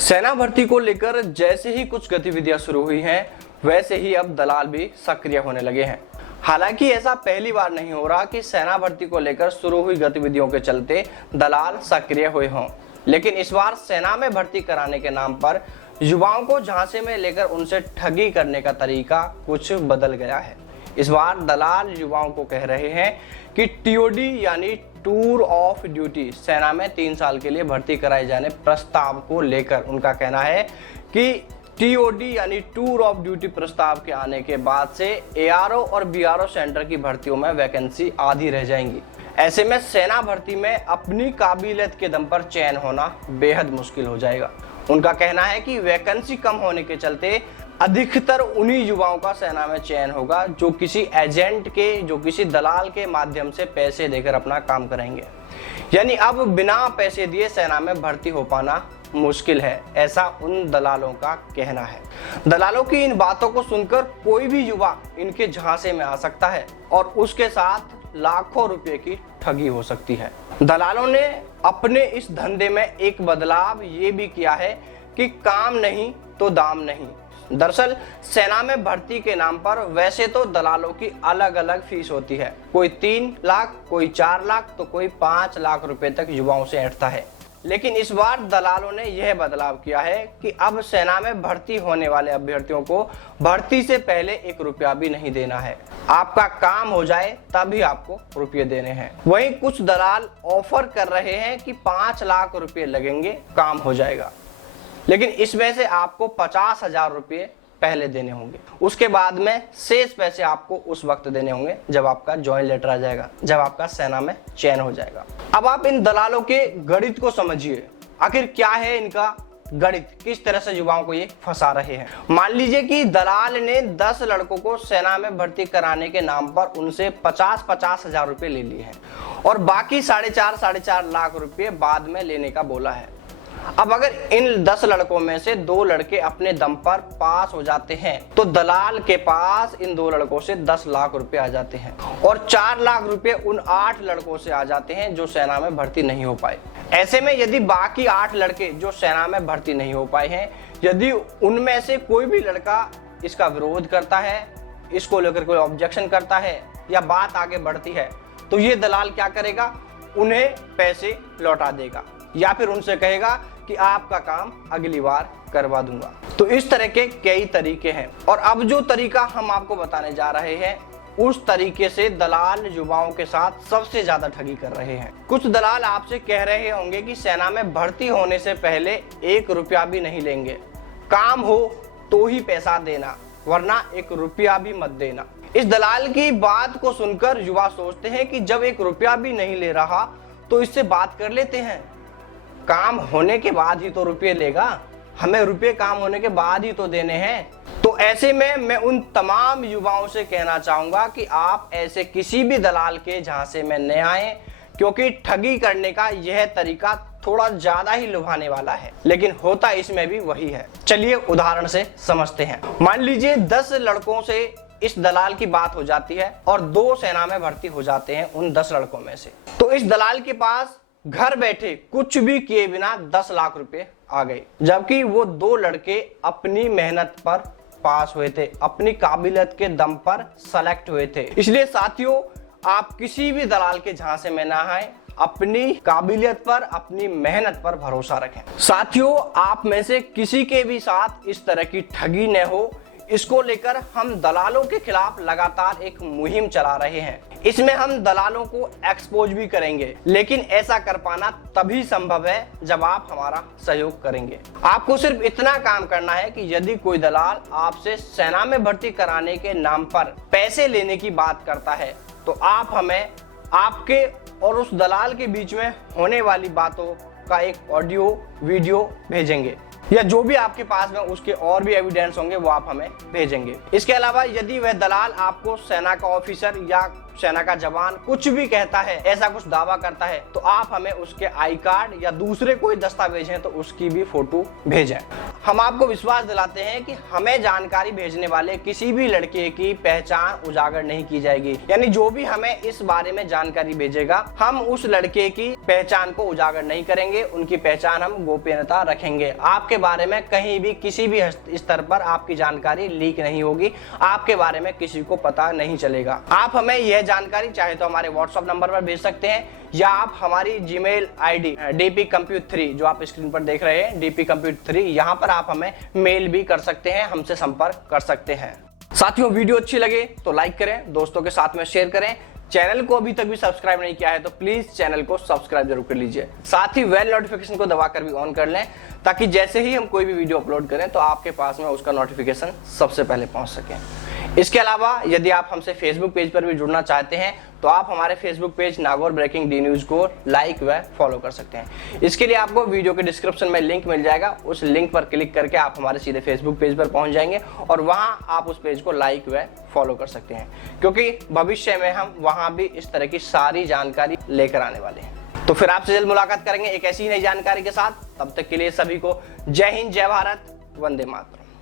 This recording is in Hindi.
सेना भर्ती को लेकर जैसे ही कुछ गतिविधियां शुरू हुई हैं, वैसे ही अब दलाल भी सक्रिय होने लगे हैं। हालांकि ऐसा पहली बार नहीं हो रहा कि सेना भर्ती को लेकर शुरू हुई गतिविधियों के चलते दलाल सक्रिय हुए हों, लेकिन इस बार सेना में भर्ती कराने के नाम पर युवाओं को झांसे में लेकर उनसे ठगी करने का तरीका कुछ बदल गया है। इस बार दलाल युवाओं को कह रहे हैं कि टीओडी यानी टूर ऑफ ड्यूटी सेना में 3 साल के लिए भर्ती कराए जाने प्रस्ताव को लेकर उनका कहना है कि टीओडी यानी टूर ऑफ ड्यूटी प्रस्ताव के आने के बाद से एआरओ और बीआरओ सेंटर की भर्तियों में वैकेंसी आधी रह जाएंगी। ऐसे में सेना भर्ती में अपनी काबिलियत के दम पर चयन होना बेहद मुश्किल हो जाएगा। उनका कहना है कि वैकेंसी कम होने के चलते अधिकतर उन्हीं युवाओं का सेना में चयन होगा जो किसी एजेंट के, जो किसी दलाल के माध्यम से पैसे देकर अपना काम करेंगे। यानी अब बिना पैसे दिए सेना में भर्ती हो पाना मुश्किल है, ऐसा उन दलालों का कहना है। दलालों की इन बातों को सुनकर कोई भी युवा इनके झांसे में आ सकता है और उसके साथ लाखों रुपए की ठगी हो सकती है। दलालों ने अपने इस धंधे में एक बदलाव ये भी किया है कि काम नहीं तो दाम नहीं। दरअसल सेना में भर्ती के नाम पर वैसे तो दलालों की अलग अलग फीस होती है, कोई 3 लाख, कोई 4 लाख तो कोई 5 लाख रुपए तक युवाओं से ऐंठता है। लेकिन इस बार दलालों ने यह बदलाव किया है कि अब सेना में भर्ती होने वाले अभ्यर्थियों को भर्ती से पहले 1 रुपया भी नहीं देना है। आपका काम हो जाए तभी आपको रुपये देने हैं। वहीं कुछ दलाल ऑफर कर रहे हैं कि 5 लाख रुपये लगेंगे, काम हो जाएगा, लेकिन इसमें से आपको 50,000 रुपये पहले देने होंगे। उसके बाद में शेष पैसे आपको उस वक्त देने होंगे जब आपका ज्वाइन लेटर आ जाएगा, जब आपका सेना में चयन हो जाएगा। अब आप इन दलालों के गणित को समझिए, आखिर क्या है इनका गणित, किस तरह से युवाओं को ये फंसा रहे हैं। मान लीजिए कि दलाल ने 10 लड़कों को सेना में भर्ती कराने के नाम पर उनसे 50-50 हजार रुपये ले लिए हैं और बाकी 4.5 लाख रुपये बाद में लेने का बोला है। अब अगर इन 10 लड़कों में से 2 लड़के अपने दम पर पास हो जाते हैं तो दलाल के पास इन 2 लड़कों से 10 लाख रुपए आ जाते हैं और 4 लाख रुपए उन 8 लड़कों से आ जाते हैं जो सेना में भर्ती नहीं हो पाए। ऐसे में यदि बाकी 8 लड़के जो सेना में भर्ती नहीं हो पाए हैं, यदि उनमें से कोई भी लड़का इसका विरोध करता है, इसको लेकर कोई ऑब्जेक्शन करता है या बात आगे बढ़ती है, तो ये दलाल क्या करेगा, उन्हें पैसे लौटा देगा या फिर उनसे कहेगा कि आपका काम अगली बार करवा दूंगा। तो इस तरह के कई तरीके हैं और अब जो तरीका हम आपको बताने जा रहे हैं उस तरीके से दलाल युवाओं के साथ सबसे ज्यादा ठगी कर रहे हैं। कुछ दलाल आपसे कह रहे होंगे कि सेना में भर्ती होने से पहले 1 रुपया भी नहीं लेंगे, काम हो तो ही पैसा देना, वरना 1 रुपया भी मत देना। इस दलाल की बात को सुनकर युवा सोचते हैं कि जब 1 रुपया भी नहीं ले रहा तो इससे बात कर लेते हैं, काम होने के बाद ही तो रुपये लेगा, हमें रुपये काम होने के बाद ही तो देने हैं। तो ऐसे में मैं उन तमाम युवाओं से कहना चाहूंगा कि आप ऐसे किसी भी दलाल के झांसे में न आए, क्योंकि ठगी करने का यह तरीका थोड़ा ज्यादा ही लुभाने वाला है, लेकिन होता इसमें भी वही है। चलिए उदाहरण से समझते हैं। मान लीजिए 10 लड़कों से इस दलाल की बात हो जाती है और 2 सेना में भर्ती हो जाते हैं उन 10 लड़कों में से। तो इस दलाल के पास घर बैठे कुछ भी किए बिना 10 लाख रुपए आ गए, जबकि वो 2 लड़के अपनी मेहनत पर पास हुए थे, अपनी काबिलियत के दम पर सेलेक्ट हुए थे। इसलिए साथियों, आप किसी भी दलाल के झांसे में ना आए, अपनी काबिलियत पर, अपनी मेहनत पर भरोसा रखें। साथियों, आप में से किसी के भी साथ इस तरह की ठगी न हो, इसको लेकर हम दलालों के खिलाफ लगातार एक मुहिम चला रहे हैं। इसमें हम दलालों को एक्सपोज भी करेंगे, लेकिन ऐसा कर पाना तभी संभव है जब आप हमारा सहयोग करेंगे। आपको सिर्फ इतना काम करना है कि यदि कोई दलाल आपसे सेना में भर्ती कराने के नाम पर पैसे लेने की बात करता है तो आप हमें आपके और उस दलाल के बीच में होने वाली बातों का एक ऑडियो वीडियो भेजेंगे या जो भी आपके पास में उसके और भी एविडेंस होंगे वो आप हमें भेजेंगे। इसके अलावा यदि वह दलाल आपको सेना का ऑफिसर या सेना का जवान कुछ भी कहता है, ऐसा कुछ दावा करता है, तो आप हमें उसके आई कार्ड या दूसरे कोई दस्तावेज हैं तो उसकी भी फोटो भेजें। हम आपको विश्वास दिलाते हैं कि हमें जानकारी भेजने वाले किसी भी लड़के की पहचान उजागर नहीं की जाएगी। यानी जो भी हमें इस बारे में जानकारी भेजेगा, हम उस लड़के की पहचान को उजागर नहीं करेंगे, उनकी पहचान हम गोपनीयता रखेंगे। आपके बारे में कहीं भी किसी भी स्तर पर आपकी जानकारी लीक नहीं होगी, आपके बारे में किसी को पता नहीं चलेगा। आप हमें यह जानकारी चाहे तो हमारे व्हाट्सएप नंबर पर भेज सकते हैं, या आप हमारी जीमेल आईडी dpcompute3 जो आप स्क्रीन पर देख रहे हैं dpcompute3, यहाँ पर आप हमें मेल भी कर सकते हैं, हमसे संपर्क कर सकते हैं। साथियों, वीडियो अच्छी लगे तो लाइक करें, दोस्तों के साथ में शेयर करें। चैनल को अभी तक भी सब्सक्राइब नहीं किया है तो प्लीज चैनल को सब्सक्राइब जरूर कर लीजिए। साथ ही बेल नोटिफिकेशन को दबाकर भी ऑन कर लें, ताकि जैसे ही हम कोई भी वीडियो अपलोड करें तो आपके पास में उसका नोटिफिकेशन सबसे पहले पहुंच सके। इसके अलावा यदि आप हमसे फेसबुक पेज पर भी जुड़ना चाहते हैं तो आप हमारे Facebook page Nagaur breaking D news को लाइक व फॉलो कर सकते हैं। इसके लिए आपको वीडियो के डिस्क्रिप्शन में लिंक मिल जाएगा, उस लिंक पर क्लिक करके आप हमारे सीधे फेसबुक पेज पर पहुंच जाएंगे और वहां आप उस पेज को लाइक व फॉलो कर सकते हैं, क्योंकि भविष्य में हम वहां भी इस तरह की सारी जानकारी लेकर आने वाले हैं। तो फिर आपसे जल्द मुलाकात करेंगे एक ऐसी नई जानकारी के साथ। तब तक के लिए सभी को जय हिंद, जय भारत, वंदे मातरम।